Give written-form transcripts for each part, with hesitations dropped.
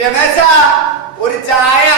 രമേശ, ഒരു ചായ.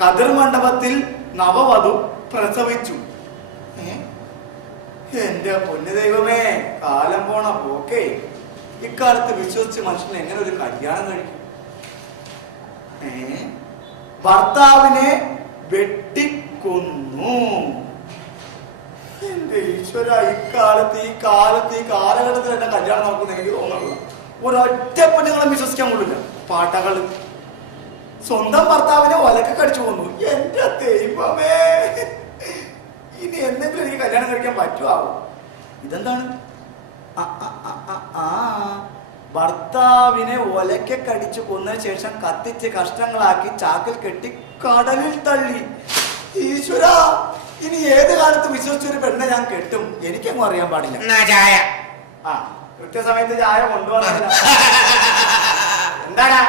കതിർ മണ്ഡപത്തിൽ നവവധു പ്രസവിച്ചു. എന്റെ പൊന്നു ദൈവമേ, കാലം പോണ പോക്കേ. ഇക്കാലത്ത് വിശ്വസിച്ച് മനുഷ്യൻ എങ്ങനെ ഒരു കല്യാണം കഴിക്കും? ഭർത്താവിനെ വെട്ടിക്കൊന്നു. എന്റെ ഈശ്വര, ഈ കാലഘട്ടത്തിൽ എന്റെ കല്യാണം നോക്കുന്ന എനിക്ക് തോന്നുന്നു. ഒരൊറ്റ പെണ്ണുങ്ങളെ വിശ്വസിക്കാൻ കൊള്ളില്ല. പാട്ടകള് സ്വന്തം ഭർത്താവിനെ ഒലക്കെ കടിച്ചു കൊന്നു. എന്റെ ദൈവമേ, ഇനി എന്തെങ്കിലും എനിക്ക് കല്യാണം കഴിക്കാൻ പറ്റുമോ? ഇതെന്താണ്? ഭർത്താവിനെ ഒലക്കെ കടിച്ചു കൊന്നതിന് ശേഷം കത്തിച്ച് കഷ്ണങ്ങളാക്കി ചാക്കിൽ കെട്ടി കടലിൽ തള്ളി. ഈശ്വര, ഇനി ഏത് കാലത്ത് വിശ്വസിച്ചൊരു പെണ്ണെ ഞാൻ കെട്ടും? എനിക്കങ്ങും അറിയാൻ പാടില്ല. ചായ കൃത്യസമയത്ത് ചായ കൊണ്ടുവന്നില്ല. എന്താടാ?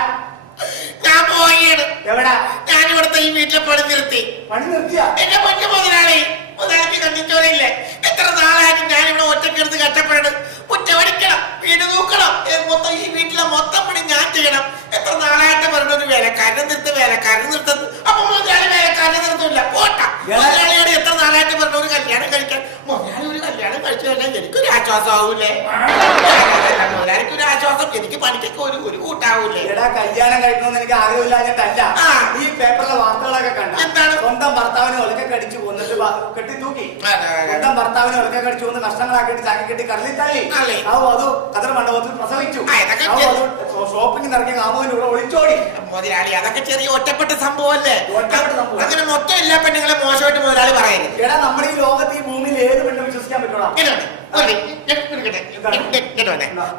ഞാൻ പോവുകയാണ്. എവിടാ? ഞാൻ ഇവിടുത്തെ ഈ വീട്ടിലെ പണി നിർത്തി. പണി നിർത്തിയാ? എന്റെ പൊന്നു മുതലാളിക്ക് കണ്ടിച്ചോളില്ലേ? എത്ര നാളായിട്ട് ഞാൻ ഇവിടെ ഒറ്റക്കെടുത്ത് കഷ്ടപ്പെടുന്നത്. മുറ്റമടിക്കണം, വീട് നോക്കണം, മൊത്തം ഈ വീട്ടിലെ മൊത്തം പണി ഞാൻ ചെയ്യണം. എത്ര നാളായിട്ട് പറഞ്ഞത് വേലക്കാരനെ നിർത്തുന്നു. അപ്പൊ മുതലാളി വേലക്കാരനെ നിർത്തില്ല. പോട്ട മുതലാളിയോട് എത്ര നാളായിട്ട് പറഞ്ഞ ഒരു കല്യാണം കഴിക്കാൻ. മുതലാളി ഒരു കല്യാണം കഴിച്ചു കഴിഞ്ഞാൽ എനിക്കൊരു ആശ്വാസമാവൂലേ? മുതലാളിക്ക് ഒരു ആശ്വാസം, എനിക്ക് പണിക്കൊക്കെ ഒരു കൂട്ടാവൂലേ? എടാ, കല്യാണം കഴിക്കണമെന്ന് എനിക്ക് ആഗ്രഹമില്ലാഞ്ഞിട്ടല്ല. ഈ പേപ്പറിലെ വാർത്തകളൊക്കെ കണ്ട എന്താണ്? സ്വന്തം ഭർത്താവിനെ ഒലക്കെ കടിച്ചു കൊന്നിട്ട് കെട്ടി തൂക്കി. സ്വന്തം ഭർത്താവിനെ ഒലക്കെ കടിച്ചു കൊന്ന് കഷ്ണങ്ങളാക്കിയിട്ട് ചാക്കി കെട്ടി കടലിൽ തള്ളി. അത് കതിർ മണ്ഡപത്തിൽ പ്രസവിച്ചു. ഷോപ്പിംഗ് ഇറങ്ങിയ കാമുവിന്റെ കൂടെ ഒളിച്ചോടി. മുതലാളി, അതൊക്കെ ചെറിയ ഒറ്റപ്പെട്ട സംഭവമല്ലേ? അങ്ങനെ മൊത്തം എല്ലാ പെണ്ണുങ്ങളെ മോശമായിട്ട് മുതലാളി പറയുന്നത്. എടാ, നമ്മുടെ ഈ ലോകത്ത് ഈ ഭൂമിയിൽ ഏത് പെണ്ണും വിശ്വസിക്കാൻ പറ്റൂടാ?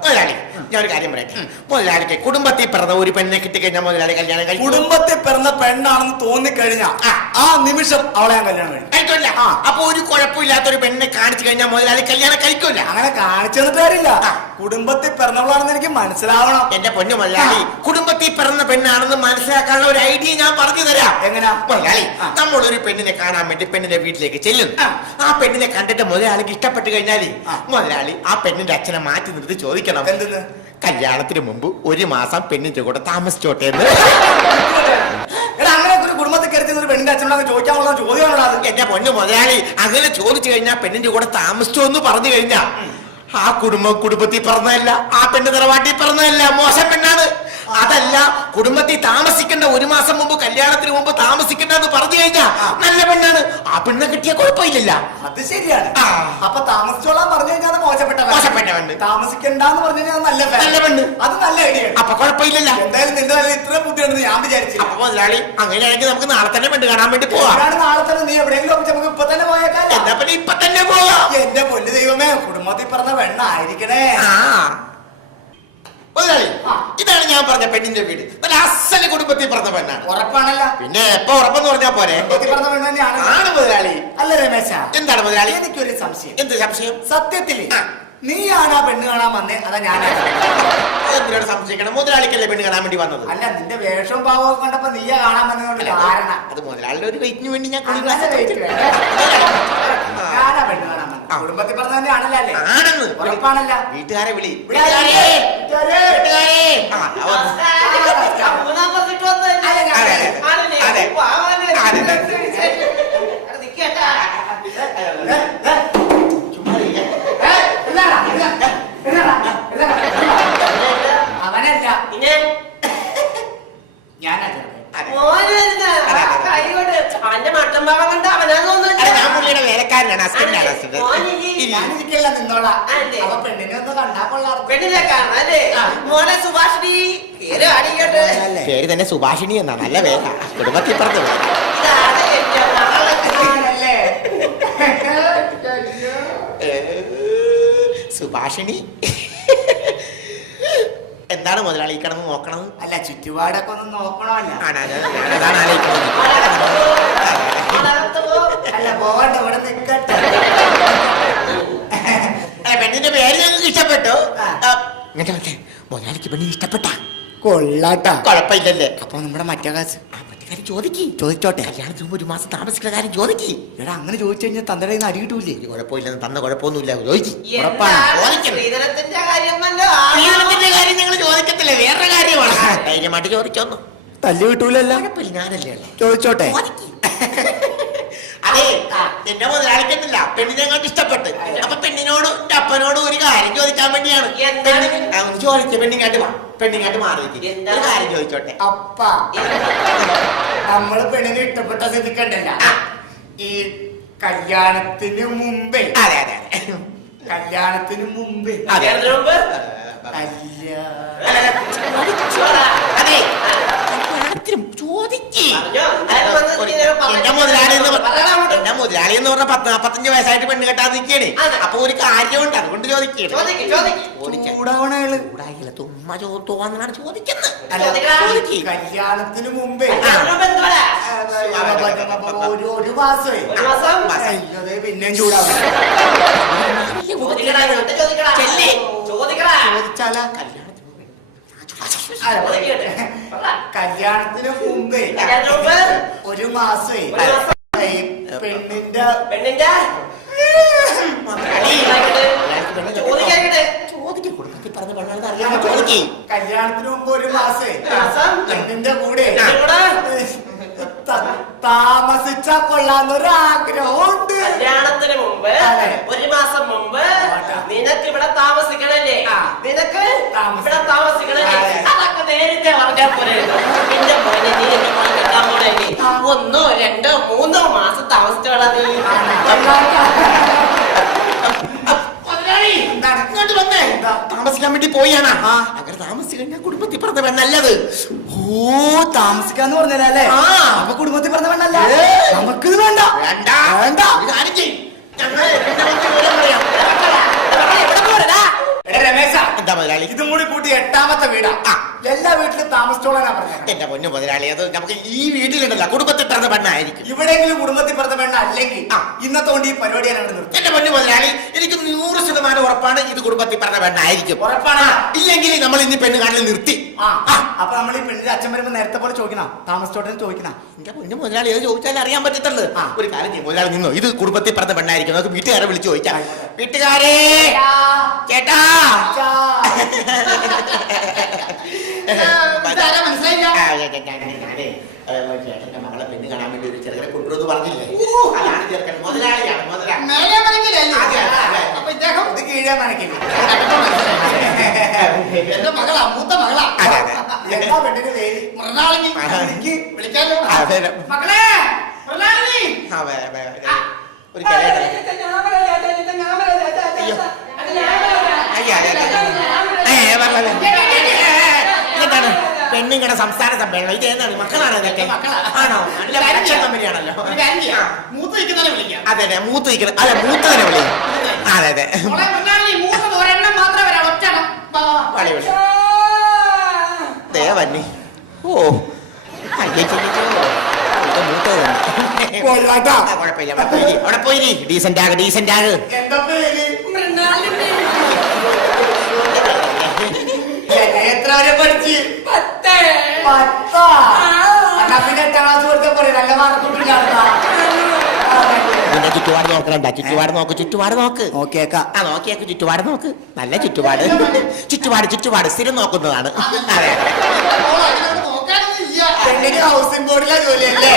മുതലാളി, ഞാൻ ഒരു കാര്യം പറയട്ടെ. മുതലാളിക്ക് കുടുംബത്തിൽ പിറന്ന ഒരു പെണ്ണെ കിട്ടിക്കഴിഞ്ഞാൽ മുതലാളി കല്യാണം കഴിക്കും. കുടുംബത്തിൽ പിറന്ന പെണ്ണാണെന്ന് തോന്നിക്കഴിഞ്ഞാൽ ആ നിമിഷം അവളെ ഞാൻ കല്യാണം കഴിക്കില്ല. അപ്പൊ ഒരു കുഴപ്പമില്ലാത്തൊരു പെണ്ണെ കാണിച്ചു കഴിഞ്ഞാൽ മുതലാളി കല്യാണം കഴിക്കില്ല. അങ്ങനെ കാണിച്ചെന്നിട്ട് കാര്യമില്ല. കുടുംബത്തിൽ പിറന്നവളാണെന്ന് എനിക്ക് മനസ്സിലാവണം. എന്റെ പൊന്നു മുതലാളി, കുടുംബത്തിൽ പിറന്ന പെണ്ണാണെന്ന് മനസ്സിലാക്കാനുള്ള ഒരു ഐഡിയ ഞാൻ പറഞ്ഞു തരാം. എങ്ങനെയാ? മുതലാളി, നമ്മളൊരു പെണ്ണിനെ കാണാൻ വേണ്ടി പെണ്ണിന്റെ വീട്ടിലേക്ക് ചെല്ലുന്നു. ആ പെണ്ണിനെ കണ്ടിട്ട് മുതലാളിക്ക് ഇഷ്ടപ്പെട്ട് കഴിഞ്ഞാല് മുതലാളി ആ പെണ്ണിന്റെ അച്ഛനെ മാറ്റി നിർത്തി ചോദിക്കണം, എന്തെന്ന്? കല്യാണത്തിന് മുമ്പ് ഒരു മാസം പെണ്ണിന്റെ കൂടെ താമസിച്ചോട്ടെ എന്ന്. അങ്ങനെ ഒരു കുടുംബത്തിൽ കയറി പെണ്ണിന്റെ അച്ഛനോട് ചോദിക്കാനുള്ള ചോദ്യമാണോ അത്? എന്റെ പൊന്നു മുതലാളി, അങ്ങനെ ചോദിച്ചു കഴിഞ്ഞാൽ പെണ്ണിന്റെ കൂടെ താമസിച്ചോ എന്ന് പറഞ്ഞു കഴിഞ്ഞാ ആ കുടുംബത്തിൽ പറഞ്ഞതല്ല, ആ പെണ്ണ് തറവാട്ടിൽ പറഞ്ഞതല്ല, മോശം പെണ്ണാണ്. അതല്ല, കുടുംബത്തിൽ താമസിക്കേണ്ട ഒരു മാസം മുമ്പ്, കല്യാണത്തിന് മുമ്പ് താമസിക്കേണ്ടെന്ന് പറഞ്ഞു കഴിഞ്ഞാ നല്ല പെണ്ണാണ്. ആ പെണ്ണെ കിട്ടിയ കുഴപ്പമില്ല. അത് ശരിയാണ്. അപ്പൊ താമസിച്ചോളാൻ പറഞ്ഞു കഴിഞ്ഞാൽ മോശപ്പെട്ട പെണ്ണ്, താമസിക്കണ്ടെന്ന് പറഞ്ഞു കഴിഞ്ഞാൽ നല്ല പെണ്ണ്. അത് നല്ല ഐഡിയ. അപ്പൊ കുഴപ്പമില്ലല്ലോ. എന്തായാലും നിന്റെ നല്ല ഇത്ര ബുദ്ധിയുണ്ടെന്ന് ഞാൻ വിചാരിച്ചു. അപ്പൊ മുതലാളി, അങ്ങനെയാണെങ്കിൽ നമുക്ക് നാളെ തന്നെ പെണ്ണ് കാണാൻ വേണ്ടി പോവാം. നാളെ തന്നെ നീ എവിടെയെങ്കിലും നമുക്ക് ഇപ്പൊ തന്നെ പോയേക്കാം. എന്നാ പിന്നെ ഇപ്പൊ തന്നെ പോവാം. എന്റെ പൊന്നു ദൈവമേ, കുടുംബത്തിൽ പറഞ്ഞ പെണ്ണായിരിക്കണേ. മുതലാളി, ഇതാണ് ഞാൻ പറഞ്ഞ പെണ്ണിന്റെ വീട്. നല്ല അസല് കുടുംബത്തിൽ പറഞ്ഞ പെണ്ണാണ്. ഉറപ്പാണല്ല? പിന്നെ എപ്പോ ഉറപ്പെന്ന് പറഞ്ഞാ പോരെ? പറഞ്ഞ പെണ്ണ് തന്നെയാണ് മുതലാളി. അല്ല രമേശ, എന്താണ് മുതലാളി? എനിക്കൊരു സംശയം. എന്ത് സംശയം? സത്യത്തില് നീയാണ് ആ പെണ്ണ് കാണാൻ വന്നേ, അതാ ഞാൻ? എന്തിനാണ് സംശയിക്കണം? മുതലാളിക്കല്ലേ പെണ്ണ് കാണാൻ വേണ്ടി വന്നത്? അല്ല, നിന്റെ വേഷവും ഭാവവും കണ്ടപ്പോ നീയാ കാണാൻ വന്നതുകൊണ്ട് കാരണം അത് മുതലാളിയുടെ ഒരു വെയിറ്റിന് വേണ്ടി ഞാൻ ഞാനാ പെണ്ണ് കാണാൻ വന്നത്. കുടുംബത്തിൽ പറഞ്ഞ തന്നെയാണല്ലോ അല്ലേ? ആണെന്ന് ഉറപ്പാണല്ല? വീട്ടുകാരെ വിളി. അവനല്ല, ഞാനാ. ഞാൻ പുള്ളിയുടെ വേലക്കാരനാണ്, ഹസ്ബൻഡാണ്. ഞാനിരിക്കില്ല, നിന്നോളാം. അപ്പൊ പെണ്ണിനെ ഒന്ന് കണ്ടാ കൊള്ളാം. പേര് തന്നെ സുഭാഷിണി എന്നാ. നല്ല വേല. കുടുംബത്തിൽ പറഞ്ഞു സുഭാഷിണി. എന്താണ് മുതലാളി കിടന്ന് നോക്കണത്? അല്ല, ചുറ്റുപാടൊക്കെ ഒന്ന് നോക്കണമല്ലോ. അല്ല, പോകണ്ട, ഇവിടെ നിക്കട്ടെ. പെണ്ണിന്റെ പേര് ഞങ്ങൾക്ക് ഇഷ്ടപ്പെട്ടു. മുതലാളിക്ക് പെണ്ണിന് ഇഷ്ടപ്പെട്ട കൊള്ളാട്ടാ. കുഴപ്പമില്ലല്ലേ? അപ്പൊ നമ്മുടെ മറ്റേ കാശ് ചോദിച്ചോട്ടെ. കല്യാണത്തിന് മുമ്പ് ഒരു മാസം താമസിക്കുന്ന കാര്യം ചോദിക്കി. എടാ അങ്ങനെ ചോദിച്ചു കഴിഞ്ഞാൽ തന്റെ അടി കിട്ടൂലേ? കുഴപ്പമില്ല, തന്ന കുഴപ്പമൊന്നുമില്ല, ചോദിച്ചു. ശ്രീധരത്തിന്റെ കാര്യം കാര്യം ഞങ്ങൾ ചോദിക്കത്തില്ല, വേറെ കാര്യമാണ്. ധൈര്യമായിട്ട് ചോദിച്ചോന്നു. തല്ല് കിട്ടൂലല്ല. കുഴപ്പമില്ല, ഞാനല്ലേ ചോദിച്ചോട്ടെ. അതെ, എന്റെ മുതലാളിക്കത്തില്ല പെണ്ണിനെ കണ്ട് ഇഷ്ടപ്പെട്ട്. അപ്പൊ പെണ്ണിനോടും എന്റെ അപ്പനോടും ഒരു കാര്യം ചോദിക്കാൻ വേണ്ടിയാണ്. ചോദിച്ച പെണ്ണിങ്ങാട്ട് മാറി ഒരു കാര്യം ചോദിച്ചോട്ടെ. അപ്പ നമ്മള് പെണ്ണിനെ ഇഷ്ടപ്പെട്ട സ്ഥിതിക്കണ്ടല്ല, ഈ കല്യാണത്തിന് മുമ്പേ അതെ അതെ കല്യാണത്തിന് മുമ്പേ അതെ ചോദിച്ചു. എന്റെ മുതലാളി എന്ന് പറഞ്ഞ 40-45 വയസ്സായിട്ട് പെണ്ണ് കെട്ടാൻ നിൽക്കണേ. അപ്പൊ ഒരു കാര്യമുണ്ട്, അതുകൊണ്ട് ചോദിക്കണേ. തുമ്മ തോന്നാണ് ചോദിക്കുന്നത്. കല്യാണത്തിന് മുമ്പേ ഒരു മാസമേ പിന്നെയും ചൂടാവും. ചോദിച്ചാലാ കല്യാണത്തിന് മുമ്പേ ഒരു മാസമേ പെണ്ണിന്റെ കല്യാണത്തിന് മുമ്പ് ഒരു മാസേ പെണ്ണിന്റെ കൂടെ താമസിച്ചാ കൊള്ളാന്നൊരാഗ്രഹമുണ്ട്. കല്യാണത്തിന് മുമ്പ് ഒരു മാസം മുമ്പ് നിനക്ക് ഇവിടെ താമസിക്കണല്ലേ? നിനക്ക് ഇവിടെ താമസിക്കണല്ലേ? അതൊക്കെ നേരത്തെ പറഞ്ഞാൽ പോലെ. എന്റെ മോനെ, നീ എന്റെ മോനെ കെട്ടാൻ പോണല്ലേ? 1, 2, 3 മാസം താമസിച്ചോളാ നീ. ഇങ്ങോട്ട് വന്നേ. താമസിക്കാൻ വേണ്ടി പോയാണ്. അങ്ങനെ താമസിക്കാൻ ഞാൻ കുടുംബത്തിൽ പറഞ്ഞ പെണ്ണല്ലത്. ഓ, താമസിക്കാന്ന് പറഞ്ഞല്ലേ? അപ്പൊ കുടുംബത്തിൽ പറഞ്ഞ പെണ്ണല്ല. നമുക്കിത് വേണ്ട വേണ്ട. കാര്യം ചെയ്യും. രമേശ, എന്താ മുതലാളി? ഇതും കൂടി കൂട്ടി 8ാമത്തെ വീടാ. എല്ലാ വീട്ടിലും താമസിച്ചോളാനാ പറഞ്ഞത്. എന്റെ പൊന്നു മുതലാളി, അത് നമുക്ക് ഈ വീട്ടിലുണ്ടല്ല, കുടുംബത്തിൽ പറഞ്ഞ പെണ്ണായിരിക്കും. ഇവിടെയെങ്കിലും കുടുംബത്തിൽ പറഞ്ഞ പെണ്ണ അല്ലെങ്കിൽ ഇന്നത്തെ കൊണ്ട് ഈ പരിപാടി ഞാൻ നിർത്തി. എന്റെ പൊന്നു മുതലാളി, എനിക്ക് 100% ഉറപ്പാണ് ഇത് കുടുംബത്തിൽ പറഞ്ഞ പെണ്ണായിരിക്കും. ഉറപ്പാണ്. ഇല്ലെങ്കിൽ നമ്മൾ ഇന്ന് പെണ്ണ് കാണൽ നിർത്തി. അപ്പൊ നമ്മൾ ഈ പെണ്ണിന്റെ അച്ഛൻ വരുമ്പോ നേരത്തെ പോലെ ചോദിക്കണം, താമസിച്ചോട്ടെ ചോദിക്കണം. എന്റെ പൊന്നു മുതലാളി, അത് ചോദിച്ചാൽ അറിയാൻ പറ്റത്തുള്ളൂ. ഒരു കാര്യം ചെയ്യും, മുതലാളി നിന്നോ, ഇത് കുടുംബത്തിൽ പറഞ്ഞ പെണ്ണായിരിക്കും. നമുക്ക് വീട്ടുകാരെ വിളിച്ച് ചോദിക്കാം. വീട്ടുകാരെ, ചേട്ടാ, മനസ്സിലായില്ല. ചേട്ടന്റെ മകളെ പെണ്ണ് കാണാൻ വേണ്ടി ഒരു ചെറുകനെ കൊണ്ടുവന്ന് പറഞ്ഞില്ലേ? അതാണ് ചെറുക്കൻ. മുതലാളിയാണ് മുതലാളി. ഇത് കീഴേ മനക്കില്ല. എന്റെ മകളാ, മൂത്ത മകളാ. എന്താ പെണ്ണിന്റെ പേര്? മൃണാളിനി. വിളിക്കാലോ മകളെ. മൃണാളിനി. ഒരു കിളയുടെ ഇതാണ് പെണ്ണുങ്ങളുടെ സംസ്ഥാന സമ്മേളനം. ഇത് ഏതാണ്? മക്കളാണ് ഇതൊക്കെ? ആണോ? നല്ല പരീക്ഷ കമ്പനിയാണല്ലോ. മൂത്ത് നിൽക്കുന്നതിനെ വിളിക്കാം. അതെ അതെ, മൂത്ത് നിൽക്കണം. അല്ല, മൂത്തതിനെ വിളിക്കാം. അതെ അതെ, മൂത്തത് ഒരെണ്ണം മാത്രമേ വരാം. ഒറ്റണം ദേവന്നി. ഓ, കുഴപ്പമില്ല, അവിടെ പോയി ഡീസന്റ് ആക്, ഡീസന്റ് ആക്. എന്താ പേര്? എത്ര വരെ പഠിച്ച്? 10. പിന്നെ 8ാം ക്ലാസ് കൊടുക്കാൻ പറയും. നല്ല മാർക്കുട്ടില്ല. ചുറ്റുപാട് നോക്കണ്ട, ചുറ്റുപാട് നോക്ക്, ചുറ്റുപാട് നോക്ക്. നോക്കിയേക്കാം. നോക്കിയേക്ക്, ചുറ്റുപാട് നോക്ക്. നല്ല ചുറ്റുപാട്, ചുറ്റുപാട് സ്ഥിരം നോക്കുന്നതാണ്. അതെ, പെണ്ണിന് ഹൗസിംഗ് ബോർഡിലെ ജോലിയല്ലേ?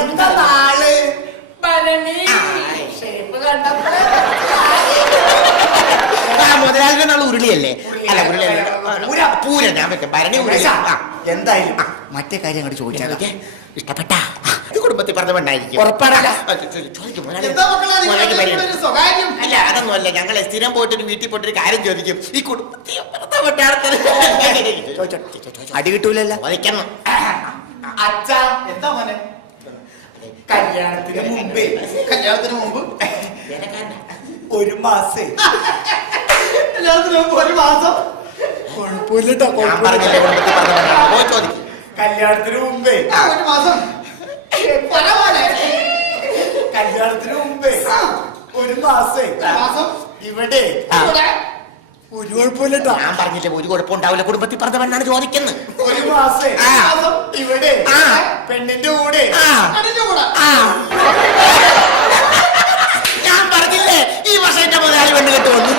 എന്താ നാള് മുതലാളിയുടെ നാള് ഉരുളിയല്ലേ? അല്ല, പൂര. ഞാൻ വെക്കാം ഭരണി ഉരുളി. എന്തായാലും മറ്റേ കാര്യം അങ്ങോട്ട് ചോദിച്ചാൽ ഇഷ്ടപ്പെട്ട കുടുംബത്തിൽ പറഞ്ഞ പെണ്ണായിരിക്കും. ഉറപ്പാണല്ല? അല്ല, അതൊന്നുമല്ല. ഞങ്ങളെ സ്ഥിരം പോയിട്ട് ഒരു വീട്ടിൽ പോയിട്ടൊരു കാര്യം ചോദിക്കും. ഈ കുടുംബത്തിൽ അടി കിട്ടൂലല്ലോ. വഹിക്കണം. അച്ഛാ, എന്താ മോനെ? കല്യാണത്തിന് മുമ്പ് ഒരു മാസം ഒരു മാസം കുഴപ്പമില്ലട്ടോ. കല്യാണത്തിന് മുമ്പേ ഒരു മാസം കല്യാണത്തിന് മുമ്പേ ഒരു മാസം ഇവിടെ ഒരു കുഴപ്പമില്ലട്ടോ. ഞാൻ പറഞ്ഞില്ലേ ഒരു കുഴപ്പമുണ്ടാവില്ല, കുടുംബത്തിൽ പറഞ്ഞ പെണ്ണാണ് ചോദിക്കുന്നത്. ഒരു മാസം ഇവിടെ പെണ്ണിന്റെ കൂടെ ഞാൻ പറഞ്ഞില്ലേ ഈ വർഷം എന്റെ മുതലാളി പെണ്ണ് കെട്ട് വന്നു.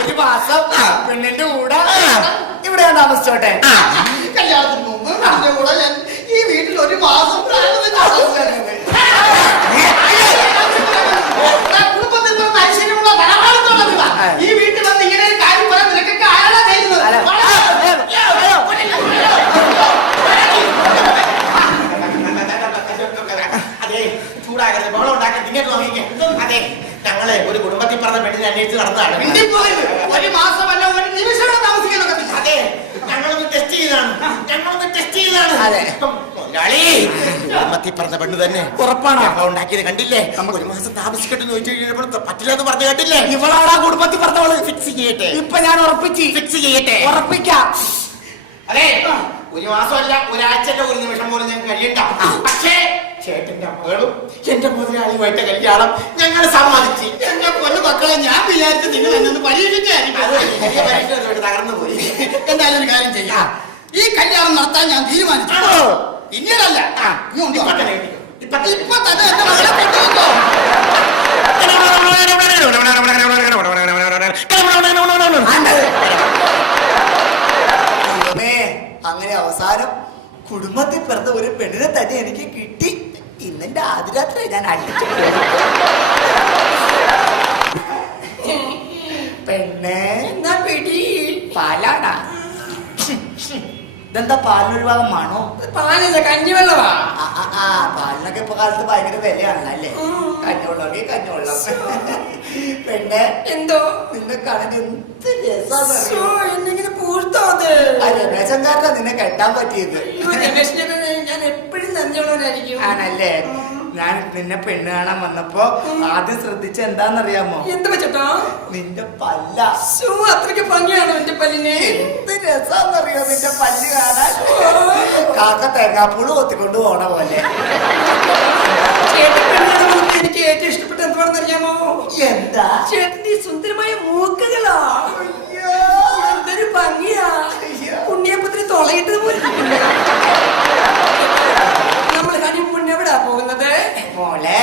ഒരു മാസം പെണ്ണിന്റെ കൂടെ ഇവിടെ ഞാൻ താമസിച്ചോട്ടെ. കല്യാണത്തിന് മുമ്പ് പെണ്ണിന്റെ കൂടെ ഞാൻ ഈ വീട്ടിൽ ഒരു മാസം കുടുംബത്തിൽ നിന്ന് ഐശ്വര്യമുള്ള ധനവാളത്തോളം ഈ വീട്ടിൽ വന്ന് ഇങ്ങനെ ഒരു കാര്യം പറയാൻ നിനക്കൊക്കെ ആരാ ചെയ്യുന്നത്? അതെ, ചൂടാകരുത്, ബഹളം ഉണ്ടാക്കരുത്, ഇങ്ങോട്ട് നോക്കിക്കേ. അതെ, ഞങ്ങളെ ഒരു കുടുംബത്തിൽ പറഞ്ഞ പെണ്ണിനെ അന്വേഷിച്ച് നടന്നതാണ്. ഒരു മാസമല്ല ഒരു നിമിഷം താമസിക്കാൻ. അതെ, ഞങ്ങളൊന്ന് ടെസ്റ്റ് ചെയ്തതാണ്. അതെ. മുതലാളി, കുടുംബത്തിൽ പറഞ്ഞ പെണ്ണ് തന്നെ ഉറപ്പാണ്. ബഹളം ഉണ്ടാക്കിയത് കണ്ടില്ലേ? ഒരു മാസം താമസിക്കട്ടെന്ന് ചോദിച്ചു കഴിഞ്ഞപ്പോൾ പറ്റില്ല എന്ന് പറഞ്ഞു കേട്ടില്ലേ? ഇവളാടാ കുടുംബത്തിൽ പറഞ്ഞവള്. ഫിക്സ് ചെയ്യട്ടെ, ഇപ്പൊ ഞാൻ ഫിക്സ് ചെയ്യട്ടെ. ഉറപ്പിക്കാം. അതെ, ഒരു മാസമല്ല ഒരാഴ്ചന്റെ ഒരു നിമിഷം പോലും ഞാൻ കഴിയണ്ട. പക്ഷേ ചേട്ടന്റെ മകളും എന്റെ മുതലാളിയുമായിട്ട് കല്യാണം ഞങ്ങൾ സമ്മതിച്ച്. എന്റെ പൊന്നു മക്കളെ, ഞാൻ വിചാരിച്ചു നിങ്ങൾ എന്നൊന്ന് പരീക്ഷിച്ചായിരിക്കും. അത് തകർന്നു പോയി. എന്തായാലും ഒരു കാര്യം ചെയ്യാം, ഈ കല്യാണം നടത്താൻ ഞാൻ തീരുമാനിച്ചു. പിന്നീടല്ല, ഇപ്പൊ തന്നെ എന്റെ മകളെ കൊണ്ടുവന്നോ. അങ്ങനെ അവസാനം കുടുംബത്തിൽ പിറന്ന ഒരു പെണ്ണിനെ തന്നെ എനിക്ക് കിട്ടി. ഇന്നെന്റെ ആദ്യരാത്രി ഞാൻ അടിച്ചു. പെണ്ണെ എന്നാ പിടി. പാലാടാ. ഇതെന്താ പാലിനൊരു ഭാഗം മണോ? പാലല്ല, കഞ്ഞിവെള്ളവാ. പാലിനൊക്കെ ഇപ്പൊ കാലത്ത് ഭയങ്കര വിലയാണല്ലോ അല്ലേ? കഞ്ഞിവെള്ളം കഞ്ഞിവെള്ളം. പെണ്ണെ എന്തോ നിന്നെ കാണാൻ എന്ത് രസാന്നറിയോ? എന്നിങ്ങനെ പൂർത്തത് രമേശങ്കാരനാ നിന്നെ കെട്ടാൻ പറ്റിയത്. ഞാൻ എപ്പോഴും നന്ദിയുള്ളവനായിരിക്കും. ആണല്ലേ? ഞാൻ നിന്നെ പെണ്ണ് കാണാൻ വന്നപ്പോ ആദ്യം ശ്രദ്ധിച്ച എന്താന്നറിയാമോ? എന്ത് വെച്ചോ? നിന്റെ പല്ല. അത്രയ്ക്ക് ഭംഗിയാണോ എന്റെ പല്ലിന്? എന്ത് രസാന്നറിയോ നിന്റെ പല്ല് കാണാൻ? കാക്ക തേങ്ങാപ്പൂള് ഒത്തിക്കൊണ്ട് പോണ പോലെ. എനിക്ക് ഏറ്റവും ഇഷ്ടപ്പെട്ട എന്താണെന്നറിയാമോ? എന്താ? ചേട്ടന്റെ ഈ സുന്ദരമായ മൂക്കുകളാ. എന്തൊരു ഭംഗിയാ. ഉണ്ണിയപ്പത്തിന് തുളയിട്ടത് പോലെ. നമ്മൾ ഹണിമൂണിന് എവിടാ പോകുന്നത്? മോളെ,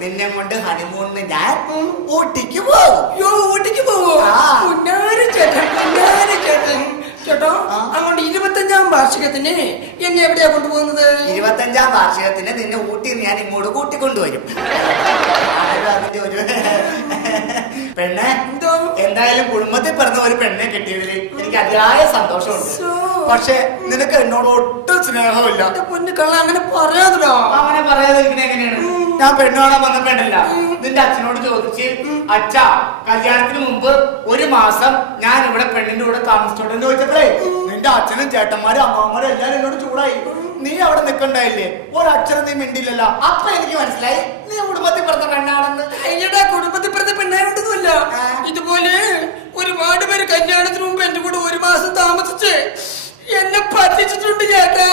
നിന്നെ കൊണ്ട് ഹണിമൂണിന് ഞാൻ ഊട്ടിക്ക് പോകും. ഊട്ടിക്ക് പോവോ? പുന്നാരി ചേട്ടൻ, പുന്നാരി ചേട്ടൻ. ചേട്ടോ, അങ്ങോട്ട് 25ാം വാർഷികത്തിന് എന്നെ എവിടെയാ കൊണ്ടുപോകുന്നത്? 25ാം വാർഷികത്തിന് നിന്നെ ഊട്ടി ഞാൻ ഇങ്ങോട്ട് കൂട്ടിക്കൊണ്ടുവരും. അതിന്റെ ഒരു പെണ്ണെ, എന്തായാലും കുടുംബത്തിൽ പിറന്ന ഒരു പെണ്ണെ കിട്ടിയതിൽ എനിക്ക് അതിയായ സന്തോഷമുണ്ട്. പക്ഷെ നിനക്ക് എന്നോട് ഒട്ടും സ്നേഹമില്ല. പൊന്നു കള്ള, അങ്ങനെ പറയാതോ. അങ്ങനെ പറയാതിരിക്കണ എങ്ങനെയാണ്? ഞാൻ പെണ്ണ് കാണാൻ വന്നപ്പോണ്ടല്ല നിന്റെ അച്ഛനോട് ചോദിച്ച്, അച്ഛാ കല്യാണത്തിന് മുമ്പ് ഒരു മാസം ഞാൻ ഇവിടെ പെണ്ണിന്റെ കൂടെ താമസിച്ചോട്ടെന്ന് ചോദിച്ചപ്പോഴേ നിന്റെ അച്ഛനും ചേട്ടന്മാരും അമ്മമാരും എല്ലാരും എന്നോട് ചൂടായി. നീ അവിടെ നിൽക്കണ്ടായില്ലേ? ഒരക്ഷരം നീ മിണ്ടില്ലല്ലോ. അപ്പൊ എനിക്ക് മനസ്സിലായി നീ കുടുംബത്തിൽ പിറന്ന പെണ്ണാണെന്ന്. അയ്യടാ, കുടുംബത്തിൽ പിറന്ന പെണ്ണായിട്ടൊന്നുമല്ല. ഇതുപോലെ ഒരുപാട് പേര് കല്യാണത്തിന് മുമ്പ് എന്റെ കൂടെ ഒരു മാസം താമസിച്ച് എന്നെ പറ്റിച്ചിട്ടുണ്ട് ചേട്ടാ.